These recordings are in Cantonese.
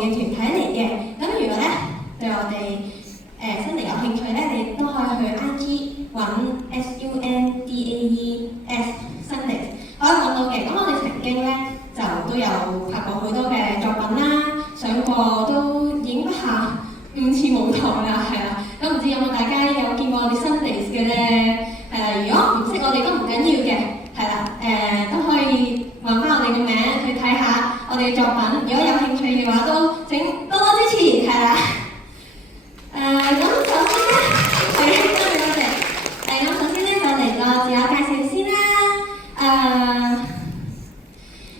嘅團體嚟嘅。咁如果咧對我哋新地有興趣咧，你都可以去 IG 揾 SUNDAES Sundays，可以揾到嘅。咁我哋曾經咧就都有拍過好多嘅作品啦，上過都已經不下5次舞台啦，係啦。咁唔知有冇大家有見過我哋 Sundays 嘅咧？如果唔識我哋都唔緊要嘅，係啦，都可以揾翻我哋嘅名去睇下我哋嘅作品。如果有興趣嘅話，都請多多支持，係啦。咁首先咧，多謝。咁首先咧就嚟個自我介紹先啦。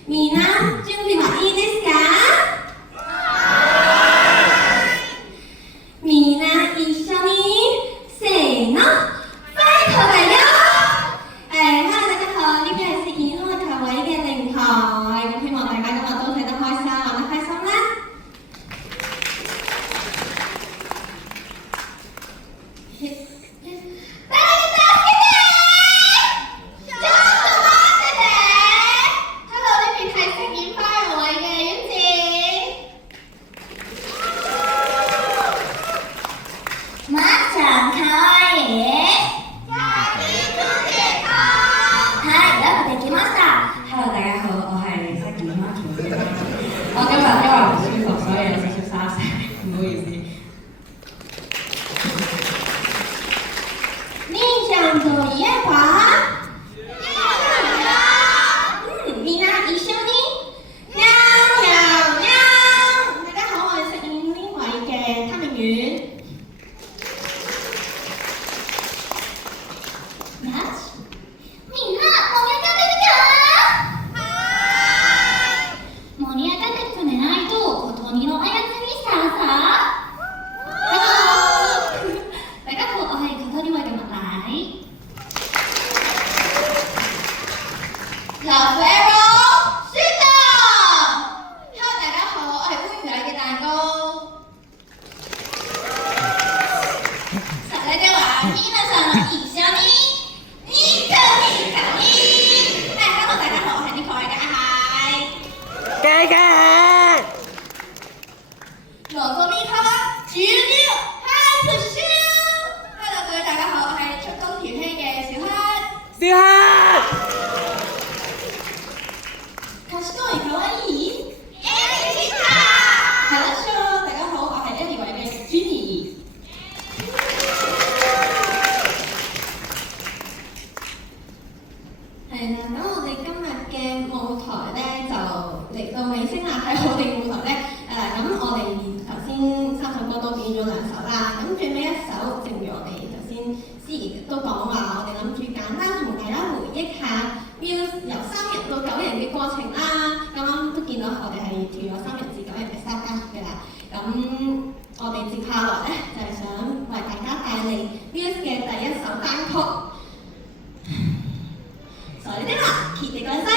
みんな準備はいいですか？みんな一緒にせーの。Muse 嘅第一首單曲。所以咧，揭你個心。